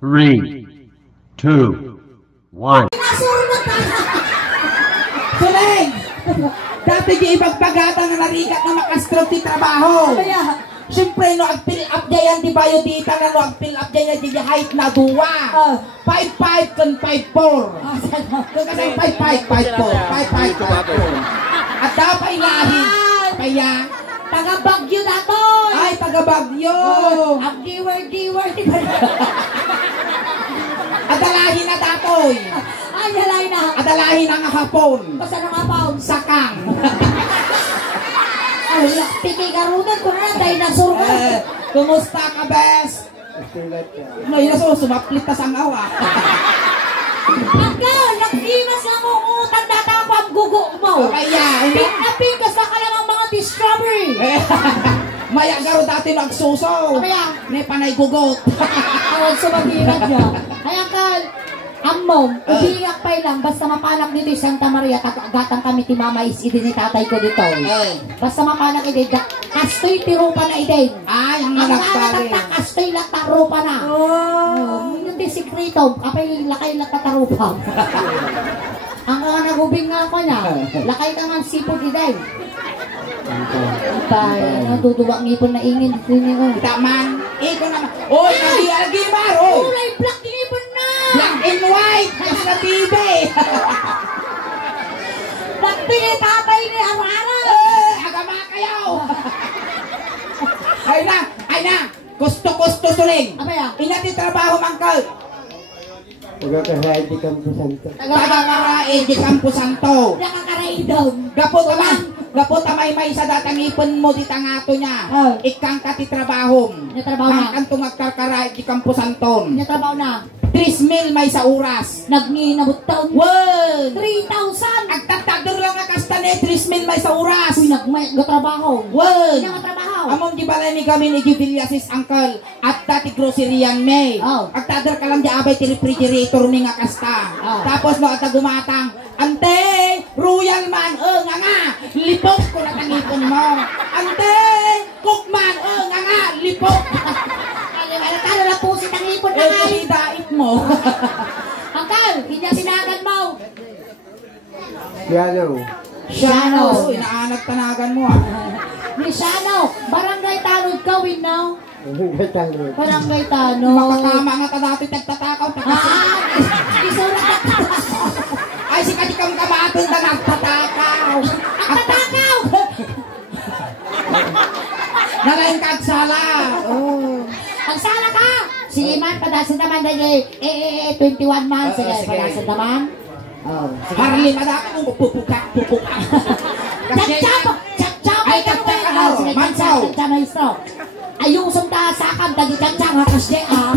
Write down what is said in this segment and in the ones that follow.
3, 2, 1. Tuleng! Dati di ibagpagata na narikat na makastrot di trabaho. Kaya, Siyempre, no, ag-fill up dyan di bayo dita na, no, ag-fill up dyan di height na duwa. 5'5" kan 5'4". Kung kasi 5'5", 5'4", 5'5", 5'4". At dapat inahin. Kaya, taga Bagyo na to. ay, taga Bagyo. Ang giwer. Adalahin na datoy. Ay, halay na. Adalahin na nga hapon. Basta na nga pa. Sakang. Ay, pikigarunan ko na dinosaur ka. Kumusta ka, bes? Ngayon na sumaplit na sang awa. Pagka, nag-imas lang kung utang data ako ang gugo mo. Kaya, Pink na pink, kasi ka lang ang mga strawberry. maya garo dati nagsuso. Kaya, May panay gugot. awag sa mag-iingat niya. Kaya ka, among, ubingak pa lang, basta mapanak dito yung Santa Maria, gatang kami ti mama is idin ni tatay ko dito. Basta mapanak idin, kastoy tirupa na idin. Ay, ang Ang anak mga pa rin. nagtak kastoy latarupa na. Yung di sikrito, kapay lakay latatarupa. Ang mga nagubing nga ko na, lakay ka nga sipod idin. Ay, natutuwa ngipon na ingin. Kita man. Iko naman. Oy, nagi-agi maro. Kulay black ngipon na. Black and white. Kasi na TV. Nagpili tatay ni Arara. Agama kayo. Ay na. Gusto tuling. Apa ya? Inati trabaho mangkal. Pagkakasahin di Campo Santo. Tagakarain di Campo Santo. Nakakarain daw. Gapot may sa datang ipon mo di tangato niya. Ikang kati trabaho. Natrabaho na. Ang kantong magkarkarain di Campo Santon. Natrabaho na. 3,000 may sa oras. Nagninabot taon. 1. 3,000. Agtatagder lang nga kasta ni 3,000 may sa oras. Uy, nagtrabaho. 1. Nagtrabaho. Among di balay ni kami ni Jubiliasis Uncle at dati grocery yan may. Agtadar ka lang di abay ti refrigerator ni nga kasta. Tapos no at gumatang, ante, royal man, nga, lipok ko na tangipon mo. Ante, cookman, nga, lipok. Kano na po si tangipon na nga. Dait mo. Angkal, hindi sinagan mo. Shano. Inaanak tanagan mo ah. Ni Shano, barangay tanod kawin na. Barangay tanod. Makakama nga ta dati tagtatakaw. Isulat. Ay, si kadikang kamaton na nagtatakaw. Ang tatakaw! Nalain kagsala. Ang sala ka! Sige man, padasan naman na 21 man. Sige, padasan naman. Harli madaka mong pupuka. Chap-chap! Ay, chap-chap! Sige, Mansaw! chap-chap, maestro. Ayusong ta sa akan, tagi chap-chap, hakas di am.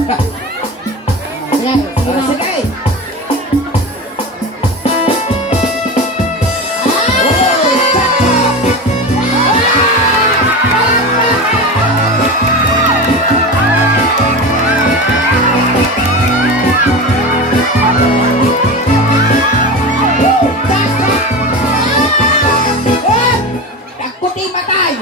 Sige, Sige. Kuti matay.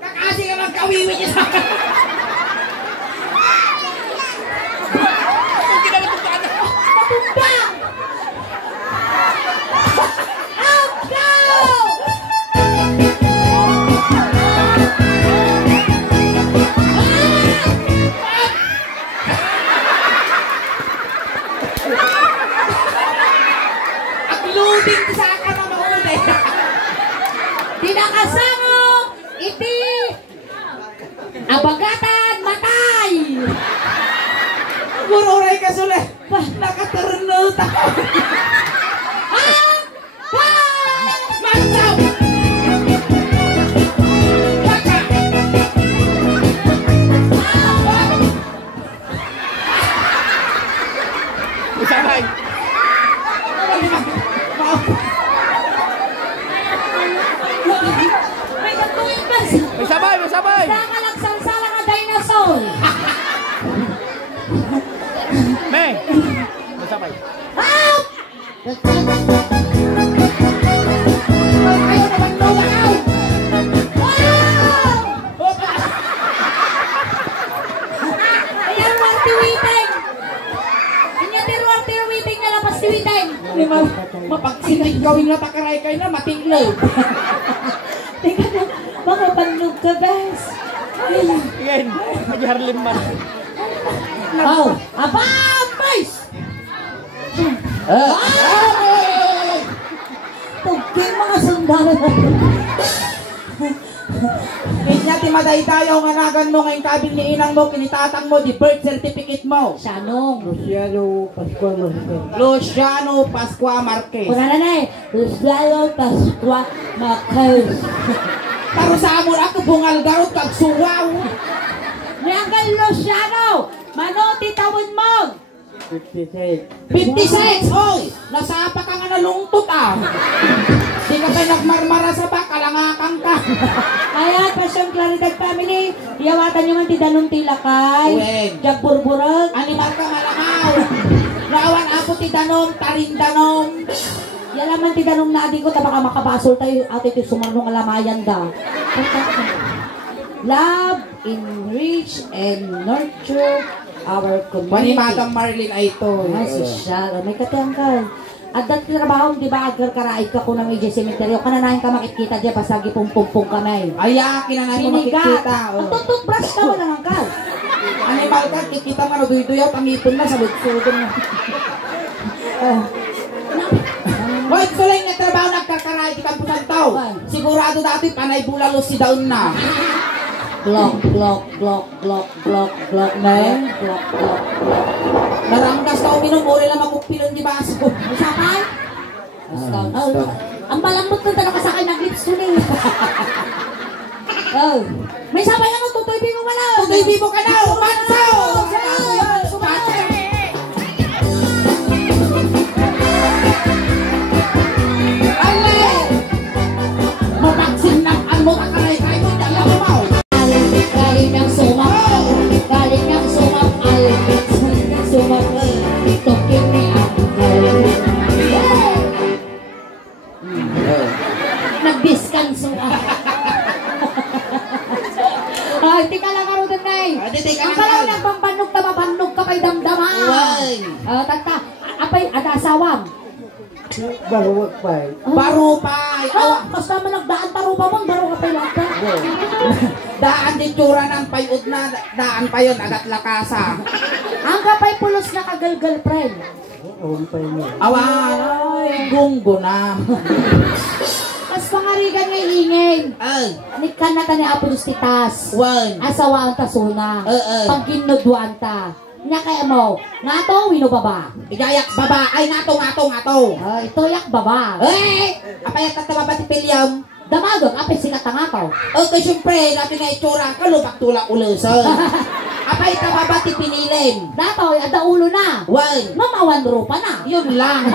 Kakasi ka magkawiwi niya sa akin. Loading sa akin ang mauli. Tinakasamo, iti, abagatan, matay. Gururay ka sula. Nakaturnout ako. Mansaw! Sabay! May katuwing ka. May sabay! Saka lang sansala nga dinosaur. May sabay! Ah! Di ba? Mapagsinig gawin na takaray kayo na matiglo. Teka na, makapanlog ka, bes. Yan, mag-Harlem man. Oh, aba, bes! Tugking mga sundalo na. Kanya timaday tayo nga nagan mo ngayong kabing ni inang mo, kinitatang mo, di birth certificate mo. Syanong. Luciano Pascual Marquez. Luciano Pascua Marquez. Kuna na eh. Luciano Pascua Marquez. Taro sa amon ako, bungal garot kag suwaw. Nianggal Luciano! Manuti tawon mo! 56. 56, oy! Nasapa ka nga nalungtot ah. Di ka pa nagmarmara sa baka, langakang ka. Ayan, Pasyong Claridad Family. Iyawatan nyo nga tidanong tilakay. Wen. Jag burburag. Animal ka malangaw. Naawan ako tidanom, tarindanom. Yalaman tidanong na adi ko, baka makabasol tayo. Ate ito sumarnong alamayan da. Love, enrich, and nurture our Wani community. Madam Marlene ay ito. Ay, sosyal. May katiyangkal. At dati trabaho, di ba, aggar karaig ka ko ng EJ Cemetery. Kananahin ka makikita dyan, pasagi pong-pong-pong kamay. Aya, kinanay mo makikita. Ang tututbrush ka mo ng angkal. Animal ka, kikita mo na duy-duyaw, pangipon na, sabot-sabot na. Hoy, tuloy nga trabaho nagkakaray, di kang pusantaw. Sigurado dati, panay bulalos si daon na. Glock, glock, glock, glock, glock, glock, Ne? glock, glock, glock. Naranggas na uminom, uri lang magpupilon di baso. Usapan? Oh, ang malambot na talaga sa akin, nag-lips to na eh. Oh, may sabay ano, tutoy mo wala. Tutoy mo ka na, umansaw! Alay! Mapaksin ng ano kakaray kayo, hindi alam mo. Galing ng sumakal, galing ng sumakal, sumakal, toking ni Angel. Nag-discanso ka. Ay, di ka lang karoon na eh. Di ka Ang lang kalaw karoon. nagpambanog ka, mabanog ka kay damdama. Uy. Tata, apay, adasawam. Baruwag pa eh. Baro pa! Ah, basta man nagdaan taro pa mo, baro ka pa lang ka. Daan din tsura ng payod na, daan pa yun, agat lakasa. Ang kapay pulos na kagal-gal, friend. Awan pa yun. Awan, ay, gunggo na. Mas pangarigan nga ingin. Ay, Nikan na ta ni Apolos Titas. wan. Asawaan ta suna. Pag ginudwan ta. Nga kaya mo, nga to, wino baba. Igayak baba, ay nato. Ito yak baba. Eh, apayat at tama ba ti Pilyam? Damagod, apay sikat nga to. Okay, syempre, natin nga itsura ka, lupak tulak ulusan. Apay tama ba ti Pinilim? Dato, ada ulo na. Wan, Mamawan rupa na. yun lang.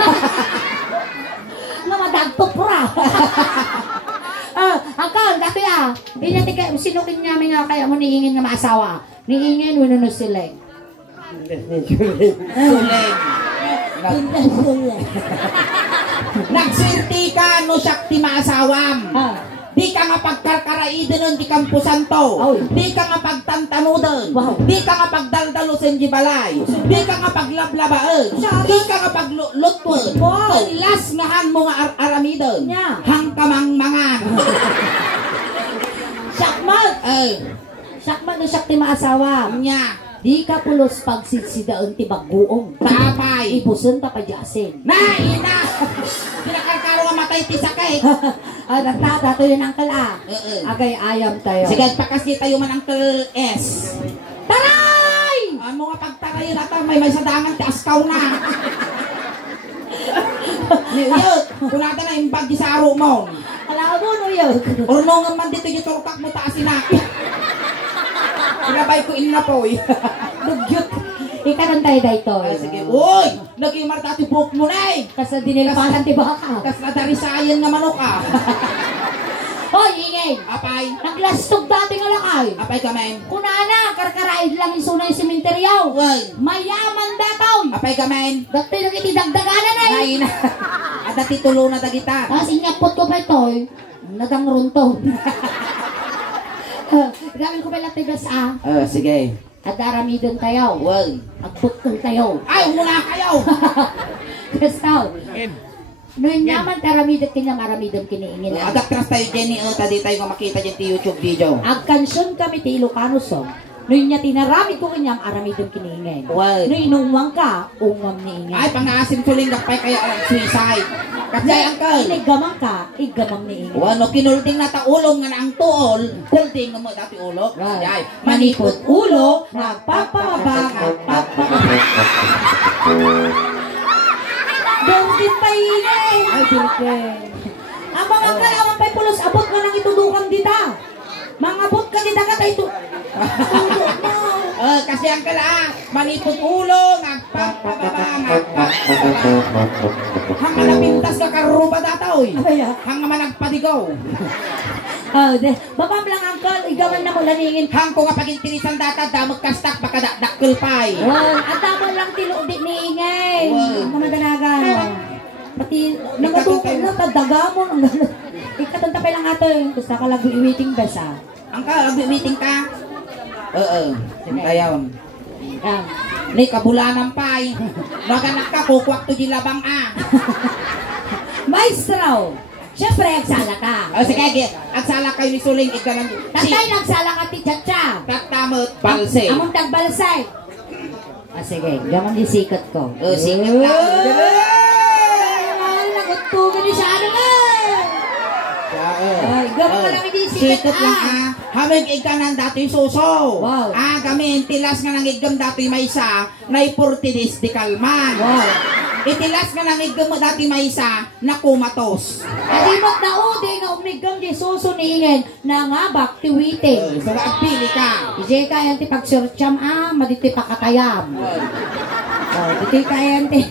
Nga madagtok pura. Angkal, dati hindi natin kayo, sinukin namin nga kaya mo niingin nga maasawa. Niingin, wino no sila. Suling. Nagswerte ka, no siyak ti maasawam. Di ka nga pagkarkaraidin di kampusan to. Di ka nga pagtantanudin. Wow. Di ka nga pagdaldalusin di balay. Di ka nga paglablabaan. Di ka nga paglutwin. Wow. Las ngahan mo nga aramidin. Yeah. Hangkamang mangan. Sakmat! Sakmat no siyak ti maasawa. Nya. Di ka pulos pagsitsidaon ti bagbuong. Tapay. Ipusun ta padyasin. Na, ina. Pinakarkaro nga matay ti sakay. Nagtata to yun ang kala. Agay ayam tayo. Sige, pakasi tayo man ang S. Taray! Ang mga pagtarayo natin, may sadangan, ti askaw na. Yun, kung natin na imbag di sa aro mo. Alam mo no yun. Urnongan man dito yung turkak mo taasin na. Pinabay ko in na po eh. Dugyot. Ikaran tayo dito. Sige, uy! Naging martati buhok mo na eh. Kasi dinilipanan ti baka. Kas nadarisayan nga manok ah. Hoy, ingay! Apay, Naglastog dati nga lakay. apay kamen. Kunana, karkaraid lang isunay simenteryaw. Uy, Mayaman dataw. apay kamen. Dati nang itidagdaganan na eh. Ay na. At titulo na tagita. Tapos inyapot ko pa ito eh. Nadangrunto. Gamit ko pa lang tigas Sige. At daramidon tayo. Uy. Agputol tayo. Ay, muna kayo! Kristaw. Noon naman taramidot kanyang aramidom kiniingin. Agak tras tayo Jenny, tadi tayo nga makita dyan ti YouTube video. Ag kansyon kami ti Ilocano song. Noon niya tinaramid ko kanyang aramidom kiniingin. Well. Noon inungwang ka, ungwang niingin. Ay, pang-aasim suling gapay kaya suicide. Kasi uncle. Inigamang ka, igamang niingin. Wano, kinulding na taulong nga na ang tuol, kulding nga mo dati ulo. Right. Ay, Manipot ulo, nagpapamabang, nagpapamabang. Dong din pa ingay. Ay, bilken. Ang mga kalaman pa'y pulos, abot ka nang itudukan dita. Mga abot ka dita ka tayo ito. kasi ang kala, manipot ulo, nagpapababa, hanga na pintas ka karuba datoy. Hanga man nagpadigaw. Oh, babam lang angkol, igawan na mo laningin. Hang ko nga pagintirisan data, damag kastak, baka dakkel pay. At tama lang tilo di niingay. Ang madanagan. Pati, nangatukod lang, tadaga mo. Ikatanta pa lang ato yung gusto ka lang iwiting besa. Ang ka, meeting ka? Oo. Ayaw. Yan. Ni kabulanan pay. Maganak ka, kukwak to di labang Maestro! Siyempre, agsala ka. O sige, agsala kayo ni Suling, ikaw lang. Tatay, nagsala ka ti Chacha. Tatamot, balse. Among tagbalsay. Sige, gamang di sikat ko. Sikat ka. Ay, nagutugan ni siya. Ano nga? Ay, gamang ka namin di sikat lang Hamig igam ng dati suso. Wow. Gamin, tilas nga ng igam dati may isa, na ipurtidis di kalman. Wow. Itilas nga ng igam mo dati may isa, na kumatos. Adimot na ude nga umigam di suso ni ingen, na nga bak tiwiting. So, agpili ka. Ije ka yan ti pagsurcham, maditi pakatayam. Diti ka yan ti,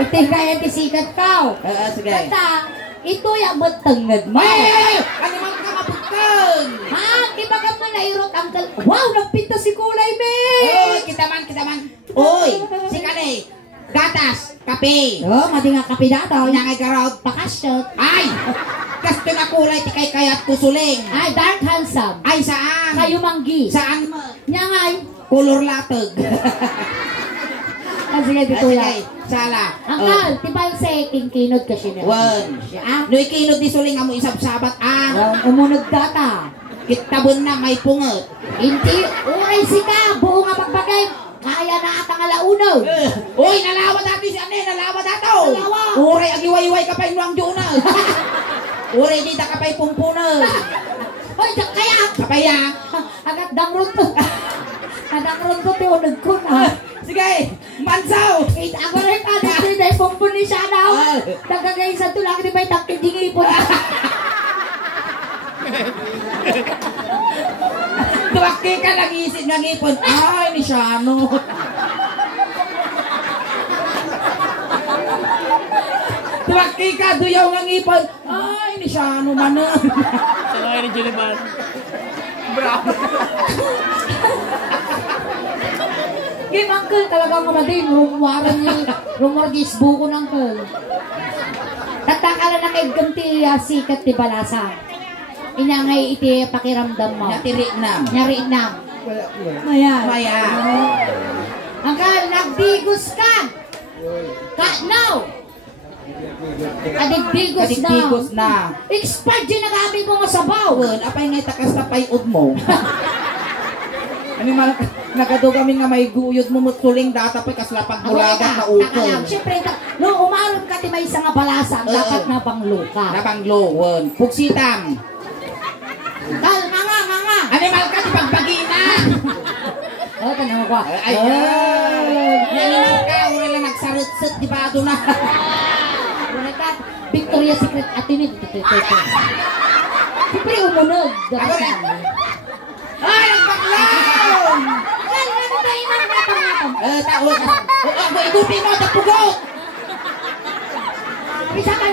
iti ka yan ti sikat kao. Sige. Kata, ito yung matangad mo. Ano man ka mapagkan? Iba ka mo nairot ang wow, nagpinta si Kulay, be! Kita man. Uy, si Kane, gatas, kape. Madi nga kape dato. Nyangay garot. Pakasyot. Ay! Kasto na kulay, tikay kayat kusuling. Ay, dark handsome. Ay, saan? Kayo manggi. Saan mo? Nyangay. Kulor latag. Sige, dito lang. Sala. Angkal, tibalse, kinkinod ka siya. Wan. No, ikinod ni Suling amo isab-sabat. Umunog data. Kitabon na may pungot. Inti, uray sika, buo nga pagbagay. Kaya na atang alaunog. Uy, nalawa dati si Ane, nalawa dato. Nalawa. Uray, agiway-way ka pa yung luang duna. Uray, di ka pa yung pumpunan. Uy, kaya. Kapaya. Agat dangrot to. Dangrot to, tiunod ko na. Sige, mansaw. Ako rin pa, dito dahil pumpun ni siya na. Nagagay sa tulang, di ba yung takidingi po na. Tuwaki ka lang isip ng ipon. Ay, ni Shano. Tuwaki ka, duyaw ng ipon. Ay, ni Shano man na. Sino ni Jiliban? Bravo. Game uncle, talagang kumading. Rumorgis buko ng uncle. Tatakala ng egganti sikat ti balasa. Inangay iti pakiramdam mo. Natirik na. Nyariinam. Wala. Maya. Uncle, nagdigos ka. Now. Kadigdigos na. Expired din nag-amin ko nga sabaw. Apay nga takas na payod mo. Ano man, nagado kami nga may guyod mo mutuling data pa kaslapag mulagat na ukol. Siyempre, nung umarot ka ti may isang balasa, dapat nabanglo ka. Nabanglo, pugsitam. Nga. Animal ka, di pagbagina. Tanong ko. Ayun. Animal ka, wala lang nagsarot-sot, di ba doon na. Wala ka, Victoria's Secret atin ito. Siyempre, umunog. Ay, nagbaklaw! Ano ba yung mga matang-matang? Tao, igutin mo, tapugot! Isa ka.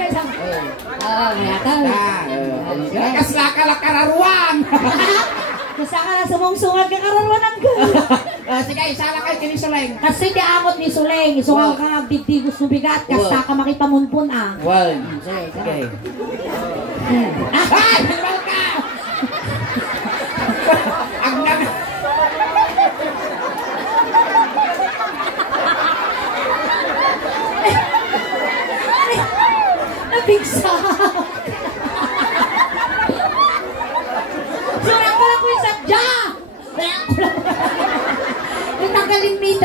Mayakal. Kaslaka kararuan! Kasi ka na sumungsungan ka kararuan ang girl. Sige, isa lang kayo kini Suleng. Kasi di amot ni Suleng. Isungaw ka nga digdigos ng bigat. Kasta ka makipamunpun Well, sige. Ay! Animal ka! Ang nag...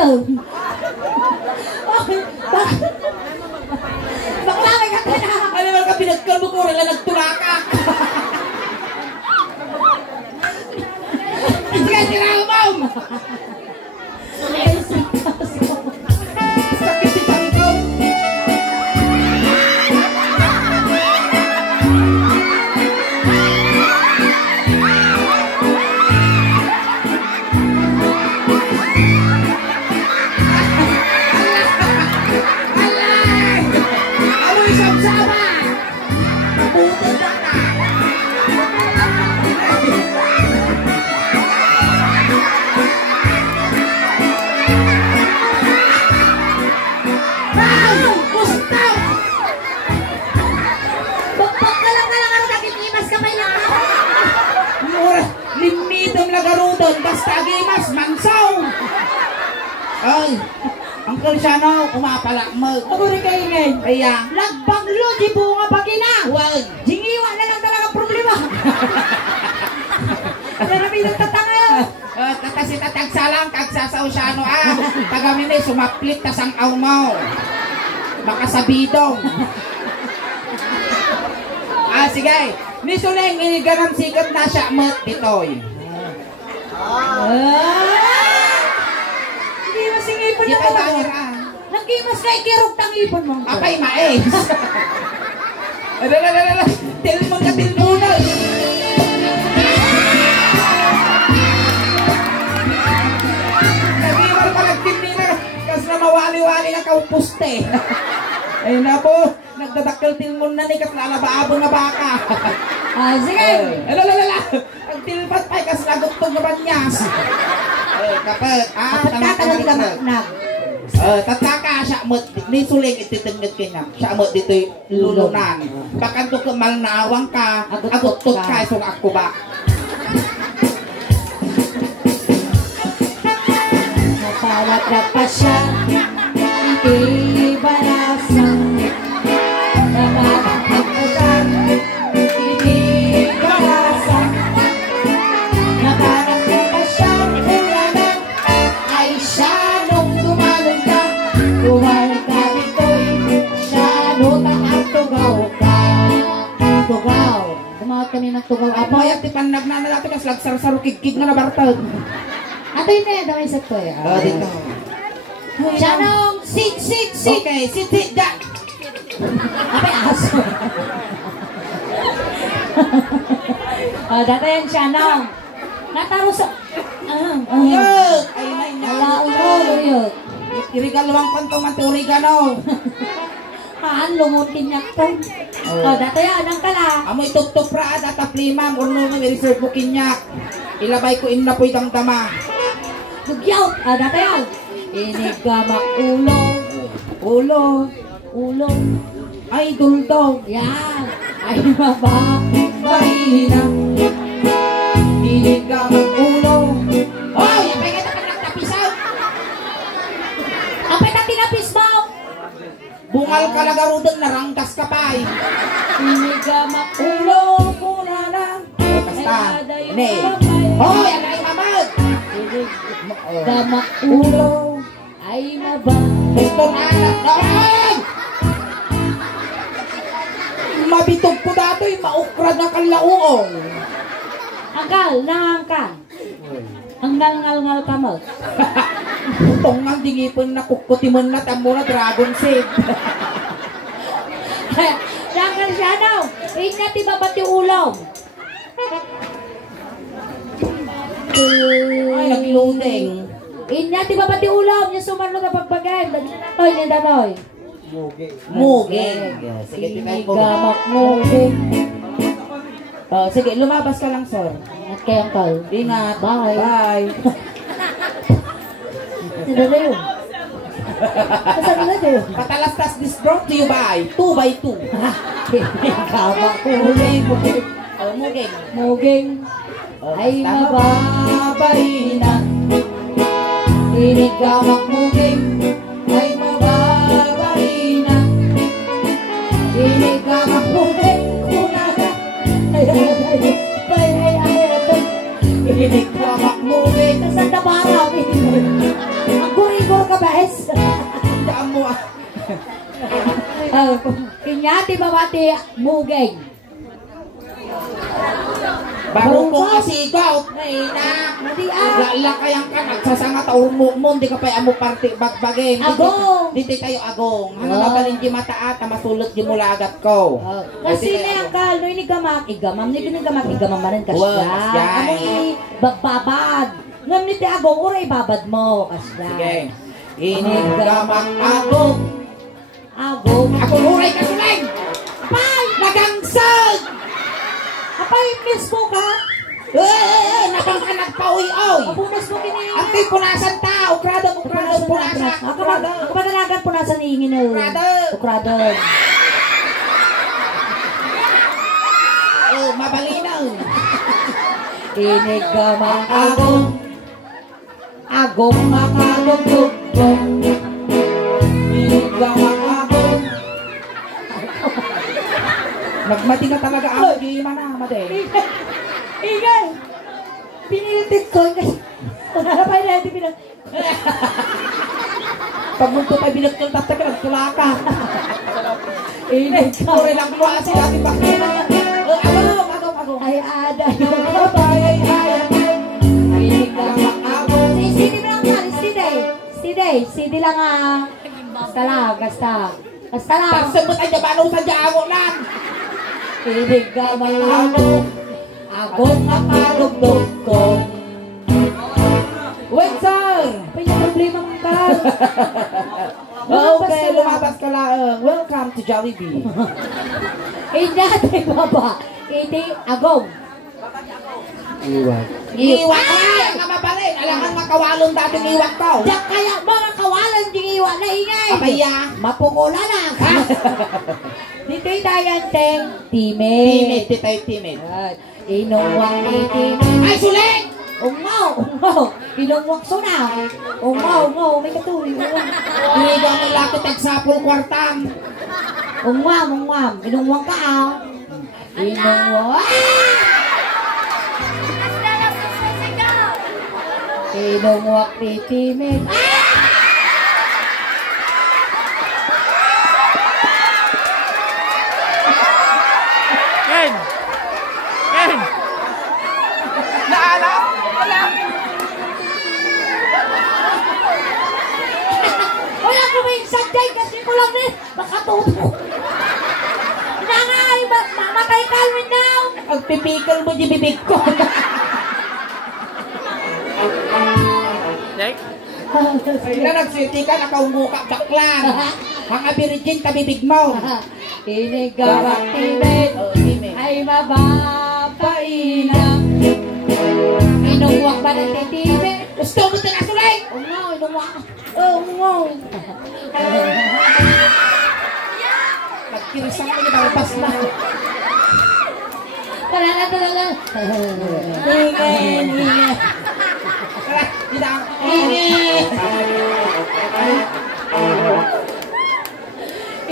doon. Bakla may kakana. Ano naman ka pinagkalbo ko, wala nagtulakak. Sige, sinalbom! Sakit si Tangkong. Amoy sab-saba! Mabutol na ka! Gusto! Bakbak ka lang ang nakikimas ka may lang. Limitong lagarudon, basta agimas, mansaw! Ay, Uncle Shano, umapala mo. Ako rin kaingay. Kaya, Lagbaglo, di bunga pagina. wag. Jingiwa na lang talaga problema. Marami nagtatanga. Kasi tatagsalang, kagsasaw Shano, Tagamin eh, sumaplit tas ang aw mo. Makasabidong. Sige. Ni Suleng, iniganang sikat na siya, mat ditoy. Hindi masingipon na Kita talaga. tangir, Nagkimas na ikirog tangipon mo. Apay mais. Adala. Tilmon ka tilmunan. Nagiwal pa nagtimina. Kas na mawali-wali na kaupuste. Ay na po. Nagdadakkel tilmon na ni kas lalabaabo na baka. Sige. Alalala. Ang tilpat pa kas nagutog na banyas. Kapag. Katalo di ka maknag. Tataka siya mo ni Suleng ititinggit kanya siya mo dito lulunan bakan to kemal nawang ka agutot ka so ako ba Napalat na pa siya. Hindi balasan. Nakakapagputan. Hindi balasan. Napalat na pa siya. Ulanan ay siya nung tumalong ka. Tumalong ka dito'y siya nung nakatugaw ka. Tugaw. Tumawag kami ng tugaw. apoy at tipanag na natin kas lagsar-saro kikig na nabartag Ato yun na yan. Damay sa to eh. dito Siya nung sit. okay sit da Apay aso. Dati yan siya nung. Nataro sa... yun ay na Ala, ulo yun. irigalawang kwento man to oregano Haan, lumutin niya to. Dati yan, ang kala. amoy tuktok pra at taplima urno ng reserve mo kinyak ilabay ko in na po'y damdama Dugyaw. Dati yan. Inigamak ulo. ay duldog Yan. Ay mababay na. hilig ka mag-ulo ay apay kita ka nagtapisaw Apay na tinapis mo. bungal ka lagarudan narangkas ka pa Inigamak ulo ko na lang basta ne hoy alay mamad Gamak ulo ay mababay. ito na anak mabitog ko dato'y maukrad na kalauong Angkal, nangangkal. Ang ngal-ngal ka mo. utong nga dingipon na kukutimon na tamo na dragon seed Nangangkal siya daw. Inya ti babat yung ulong. ay nag-loading Inya ti babat yung ulong. Yung sumarlo ka pagpagay. Toy, niya danoy. mugeng sige tingnan ko Gamak mugeng. sige lumabas ka lang sir At kay Angkal. ingat Bye. bye Sino na yun? Kasama na yun? Patalastas this brought to you by 2x2 Gamak mugeng mugeng mugeng. Ay mababay na. Inigamak mugeng. Ay mababay na. Inigamak mugeng. Kunada. Inigamak mugeng. Kasang nabarami. Ang guri-guri Kinyati babati mugeng. Barukong asigaw na inak. Hindi ah. Lala kayang ka nagsasanga taong mo, di ka pa amo party bagbageng. Agong. Dito tayo agong. Ano mabalin di mataat, masulot di mulagat ko. Kasi na kal, no inigamak, igamam ni ginigamak, igamam manan kasya. Wow, Amo bagbabad. Ngam ni ti agong oray babad mo kasya. Sige. Inigamak agong. Agong. Ako uray ka suleng. Apay! Nagangsag! Apay, miss mo ka? Nabang ka nagpawi-oy. Apunas mo kini. Ang punasan ta. Ukrado, punasan. Ako ba dalagan punasan ni ingin o? Ukrado. Oh, mabalinaw. Inigamak agong. Agong makalugtugtog. Inigamak agong. Nagmati na talaga ako. Di mana, mate. Ingay! Pinilit ko kasi wala pa yun, hindi pinag... Pag munto tayo binagtol, tapos ka nagtulaka. Ingay ka! Pure lang luwa si dati pa. Agong. Ay, ada yung kapay, ay, Inigamak agong. Sidi lang nga, sidi lang ah. Basta lang. Pagsabot ay jabano sa jago lang. Inigamak agong. Agong makalugtugtog. Wait, sir! May problema mong ka. Okay, lumabas ka lang. Welcome to Jollibee. Hindi, baba. Hindi, agong. Iwag. Iwak ka! Ang kamabalin! Alangan makawalong dating iwak ko. Diyak kaya mga kawalan di iwa na ingay. Kapaya. Mapungula na. Dito'y dayanteng timid. Timid. Inungwang itimid. Ay, suling! Ungaw. Inungwang suna. Ungaw. May katuloy. Inigaw mo laki tagsapol kwartang. Ungaw. Inungwang ka ah. Inungwang. Inungwang itimid. Ken! Wala ko may sadyay kasi ko lang rin. Makatuto. Nangay, mamatay Calvin now. Ang pipikal mo di bibig ko. Next. Ay na, nagswerte ka, nakaumuka, baklan. Mga virgin ka bibig mo. Inigawang timid. Ay mababainang. Inungwak ba ng titimid? Gusto mo ito na suling! Inungwak. Nagkirisan ko niya, balbas na. Talala. Ingay.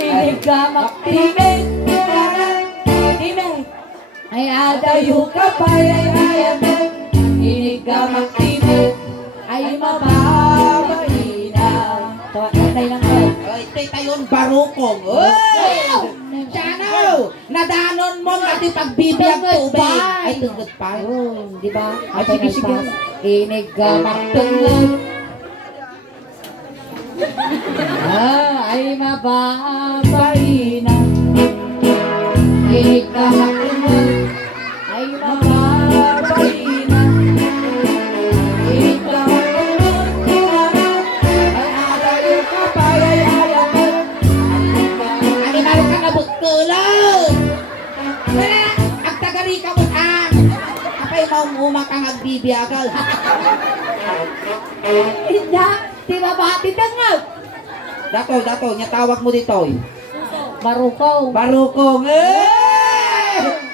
Inigamak timid. Ay adayo ka pa ay ayamin. Inigamak timid. Ay mababainang. Tatay lang ko. Ay, tayon barukong. Uy! Chano! Nadanon mo nga di pagbibiyag tubig. Ay, tungkot pa. Di ba? Ay, sige. Inigamak tungkot. Ay mababainang. Inigamak tungkot. Ay mababainang. Inigamak tungkot. Ay adayo ka pa ay ayamin. Ani naroon ka nabutkulong. Ang tagari ka mo ang. Apay mo umakang agbibiyagal. Hindi, di ba bahati tangag? Dato, niya tawag mo dito. Barukaw. Barukong.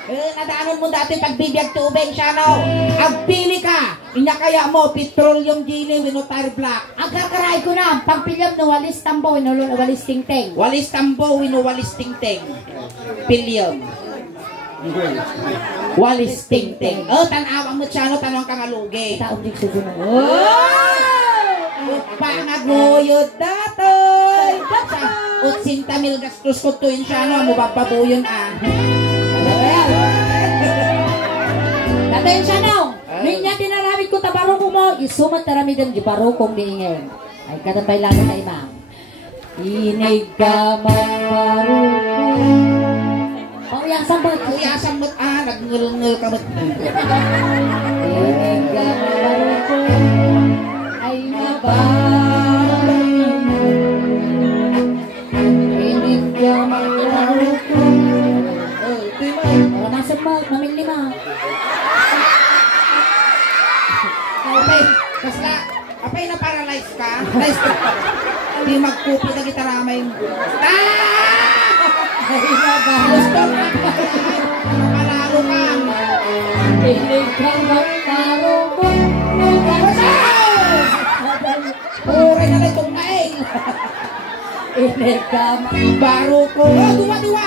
Nadaanon mo dati pagbibiyag tubig siya, no? Agpili ka. Inya kaya mo, petroleum gini, winotire black. Agkakaray ko na, pagpilyam na walis tambo, walis tingting. Walis tambo, walis tingting. Pilium. Walis tingting. Oh, tanawa mo siya, no? Tanong kang alugi. Taong di susunod. Oh! Pangaguyod datoy! 80,000 gastos ko tuwin siya, no? Mubababuyon, Datayin siya, no? Ninya tinaramid ko tabarukong mo, isumat taramidang di barukong diingin. Ay, katambay lang na imam. Inig ka magbarukong. Pauyang sambot. Kuya, samot, nagngul-ngul ka mo't. Inig ka magbarukong. Ay, mabay. Inig ka magbarukong. Wala na sambot, mamin lima. Apay na paralyze ka? Nice ka pa. Hindi magkupi na kita ramay mo. Gusto ka. Malaro ka. Inig ka magbarukong. Pure na lang itong mail. Inig ka Barukong. Duwa-duwa.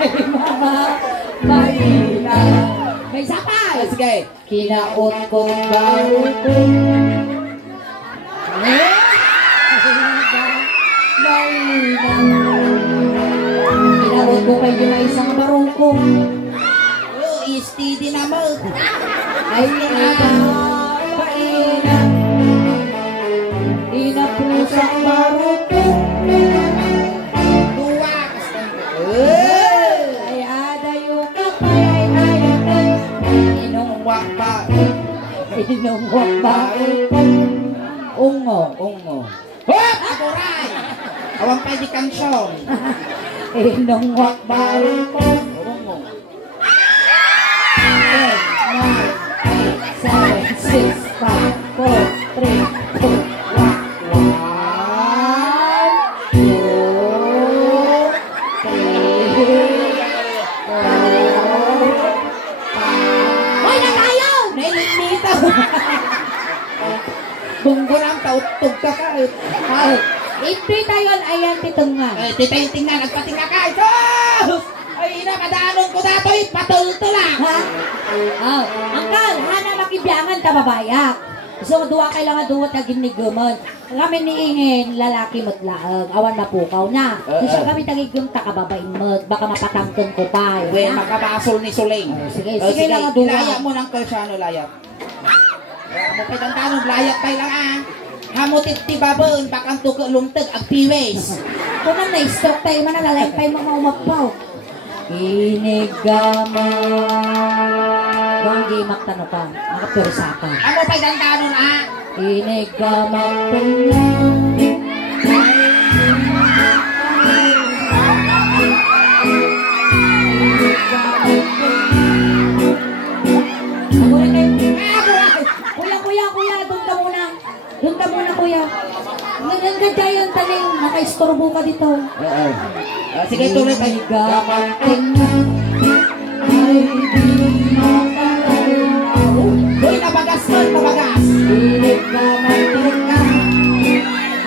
Ay, mama, mahina. May sapay. Sige. Kinaot kong barukong. Mahina. Kinaot ko kayo na isang barukong. Steady na mo. Ay, mahina. Inapusang barukong. Duwa. Ay, adayo ka pa. Ay, Inungwak pa. inungwak barukong. Ungo. Ungo. Hop! Aguray! Awang pa di kansyon. Inungwak barukong. Ungo. 10, 9, 8, 7, 6, 5, 4, 3, 2, 1. Hoy, natayo! Nailit-nita. Bunggo lang tautog ka ka. Ay, ito'y tayo ayan titungan. Ay, titay-tingnan. Nagpatinga ka. Sos! Ay, nakadaanon ko dato'y patultula. Ha? Oh, angkal, hana makibiyangan ta babayak. So, duwa kailangan duwa ta giniguman. Kami niingin, lalaki mo't laag. Awan na pukaw na. So, kami tagigum ta kababain mo't. Baka mapatangkan ko pa. Uwe, makabasol ni Suling. Sige, sige lang duwa. Layak mo ng kalsyano, layak. Kaya mo pa tanong, layak tayo lang Hamutit ti babon, bakang tuko lumtag, agpiwes. Kung ang na-stroke tayo, manalalain pa yung mga umapaw. Inigama. Kung di magtano ka, makapirsa ka. Ano pa tanong Inigama. Kuya, doon ka muna. Doon ka muna, kuya. Ngayon ka dyan, taling. Naka-istorbo ka dito. Sige, tuloy tayo. Ay, di makagal. Uy, nabagas mo, nabagas. Pilit ka magtinga.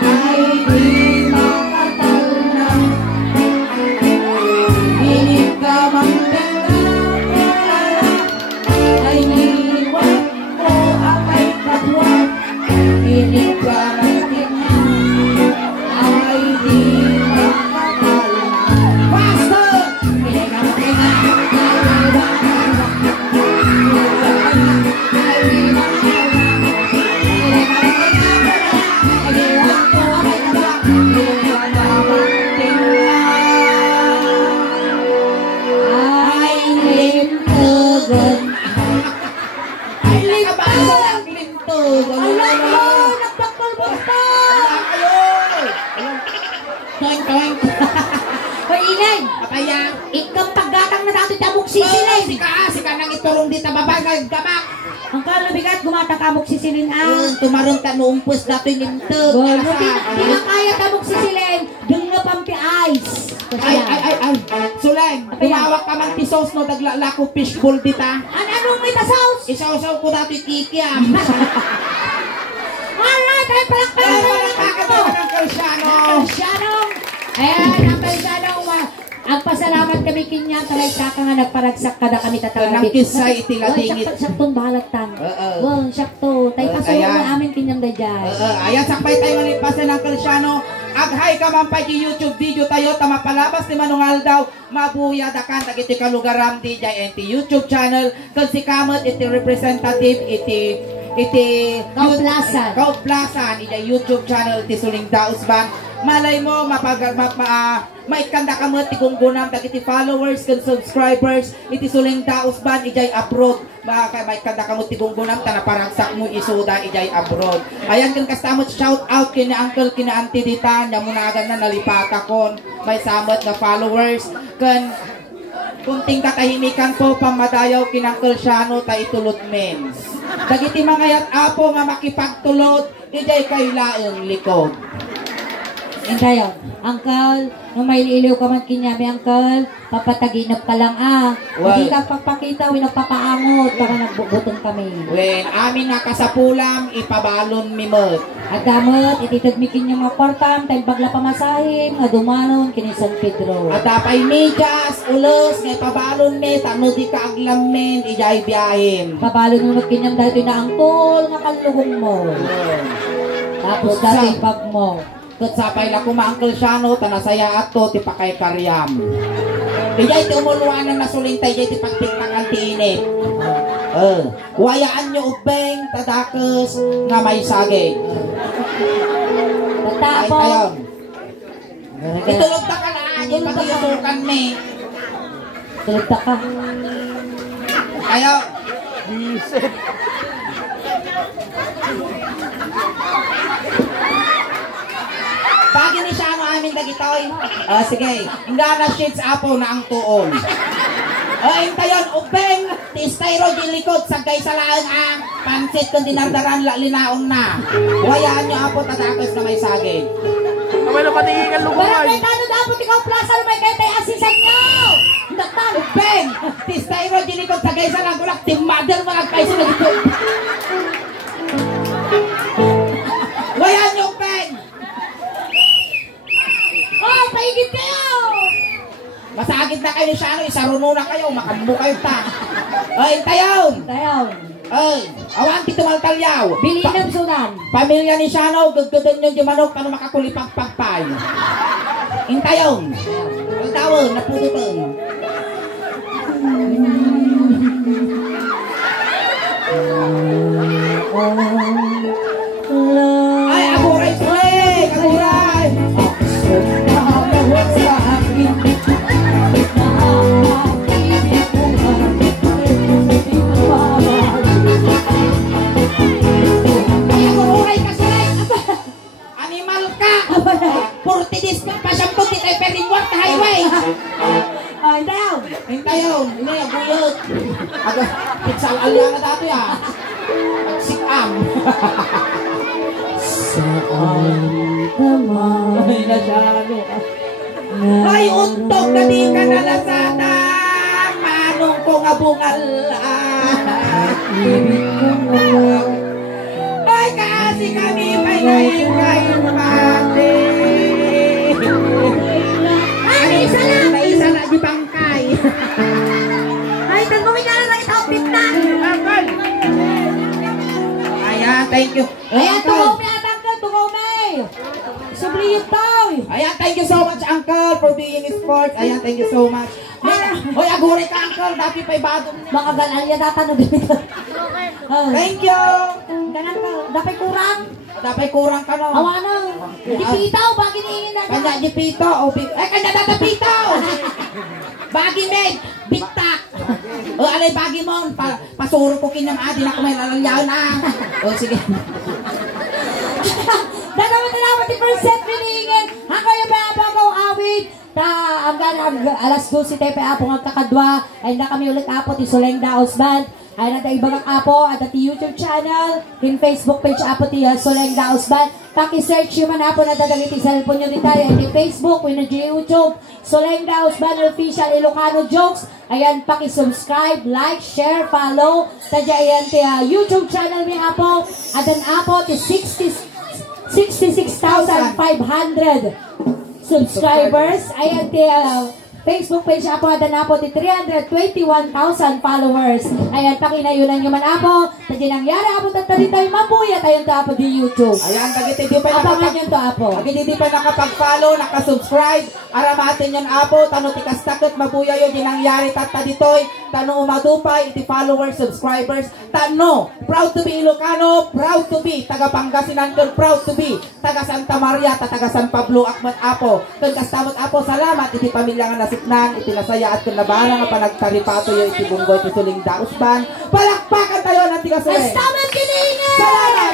Ay, di makagal na. Pilit ka magtinga. Ay, niwag ko akay kapwa. Pilit ka magtinga. Ay, di makagal na. Faster! Pilit ka magtinga. Ay, nakabasa ang lintog. Toing, toing. Papaya. Ikang paggatang na dati tabok sisilin. Sika nang iturong dita babay, nagkabak. Ang kalabigat gumatang kamok sisilin Tumarong ka nuumpos dati lintog. Gono, di na kaya tabok sisilin. Dung na pampi ice. Ay. Suleng, tumawak ka man tisos no, daglalako fishbowl dita. Anong may tasaws? Isaw-saw ko dati kikiam. Alright, ay palakpakan mo. Bakit mo ng kalsyano? Kalsyanong. Ayan, ang kalsyanong. Ang pasalamat kami kinya talay ka nga nagparagsak kada kami tatawag. Nang kisay iti ladingit. Saktong balatan. Wow, sakto. Tay pasulong na amin kinyang dayjay. Ayan sakbay tayo malipasan ng Kalsyano. Aghay ka man pa di YouTube video tayo tama palabas ni Manungal daw mabuya dakan tagiti kalugaram di jay iti YouTube channel kasi kamot iti representative iti Kauplasan iti YouTube channel iti Suling Daos Band. Malay mo maikanda ka mo ti gunggunam dagiti followers ken subscribers iti Suling Daos Band ijay abroad. Maikanda ka mo ti gunggunam ta naparagsak mo isuda ijay abroad. Ayan ken kastamot shout out kina uncle kina auntie dita nya munagan na nalipata kon may samot na followers ken kunting katahimikan po pamadayaw kinangkel Syano ta itulot men. Dagiti mga yat apo nga makipagtulot ijay kailaeng likod. Indayon, Uncle, nung may iliw ka man kinyami, Uncle, papataginap ka lang Hindi ka pagpakita, nagpapaangot para nagbubutong kami. When amin nga kasapulam, ipabalon mi mot. At damot, ititag mi kinyang maportam, tayo bagla pamasahim, nga dumanon, kini San Pedro. At apay medyas, ulos, nga ipabalon mi, tano di ka aglamen, ijay biyahim. Pabalon mo kinyang dahil na ang tol, nga kalugong mo. Tapos dahil bag mo. Kat sapay la kumaangkel Syano tanasaya ato ti pakay karyam. Dijay ti umuluanan na sulintay jay ti pagtiktakan ti init. Wayaan nyo ubeng tadakes nga may sagay. Tatapon. Itulog ta ka na di pagitutukan mi. Tulog ta ka. Ayo. Bisit. Pagi ni Syano amin dagitoy. Sige, ingana sheets apo na ang tuon. Intayon ubeng ti styro di likod sagay sa laang ang pansit kun dinardaran linaon na. Wayaan nyo apo tatakas na may sagay. Kamay na patingan lugumay. Barangay tano dapat ikaw plaza lumay kayo tayo asisan nyo. Datan. Ubeng ti styro di likod sagay sa lagulak ti mother mga kaysa na dito. Wayaan nyo ubeng. Paigit kayo! Masagit na kayo ni Syano, isaruno na kayo, makambo kayo ta. Tayon! Awan ti tumaltalyaw. Bilhin ng sunan. Pamilya ni Syano, gagdadan nyo di manok, kano makakulipagpagpay. Tayon! Tawon, napututan. Ay, aburay suwek! Aburay! Animal ka! Portidis ka pa siyang puti tayo peringwar ta highway! Down! Hintayon! Hindi, aguyot! Pitsal alya na dati Agsikam! Saan naman Ay, nasyano ka. Ay, untog na di ka nalasada! Manong ko nga bungal! Ay, kasi kami may nahin pati! Ay, isa lang! May isa na di bangkay! Ay, tanungin na lang ito ang pintan! Ayan, thank you! Ayan, tungaw may atanggal, tungaw may! Subliyot tayo! Ayan, thank you so much, Uncle, for being in sports. Ayan, thank you so much. Hoy, aguri ka, Uncle. Dati pa'y badong na. Mga ganalya data na dito. Thank you! Ganan ka, dapat kurang. Dapat kurang ka, no? Awa na. Dipitaw, bagay niingin na. Kanya dipito. Kanya datapito! Bagi, Meg! Bigtak! Alay, bagi mo. Pasuro ko kinam. Di na ko may lalalyaw na. Sige. Dalawa ti percent piningin. Ang kayo ba ako awit? Hanggang alas 12 tayo pa apo ng kakadwa. Ay na kami ulit apo ti Suling Daos Band. Ay na tayo ibang apo at ti YouTube channel. In Facebook page apo ti Suling Daos Band. Paki-search yung man apo na dadali ti cellphone nyo din tayo. Ay ti Facebook, wino di YouTube. Suling Daos Band Official Ilocano Jokes. Ayan, paki-subscribe, like, share, follow. Tadya ayan ti YouTube channel mi apo. At an apo ti 66,500 subscribers. Ayan ti Facebook page Apo Adan Apo ti 321,000 followers. Ayan, pakinayunan nyo man Apo. Tadi nangyari Apo tatali tayo mabuyat. Ayan to Apo di YouTube. Ayan, pagiti di pa Abangan nyo to Apo. Pagiti di pa nakapag-follow, nakasubscribe, aramatin yun Apo, tano tikas takot, mabuya yun, di nangyari tata ditoy, tano umadupay, iti followers, subscribers, tano, proud to be Ilocano, proud to be, taga Pangasinan, proud to be, taga Santa Maria, taga San Pablo, Akmat Apo, kung kastamot Apo, salamat, iti pamilya nga nasiknan, iti nasaya at kung nabara nga panagtaripato yung iti bunggoy, iti suling dausban, palakpakan tayo ng tigas Kastamot kiningan! Salamat!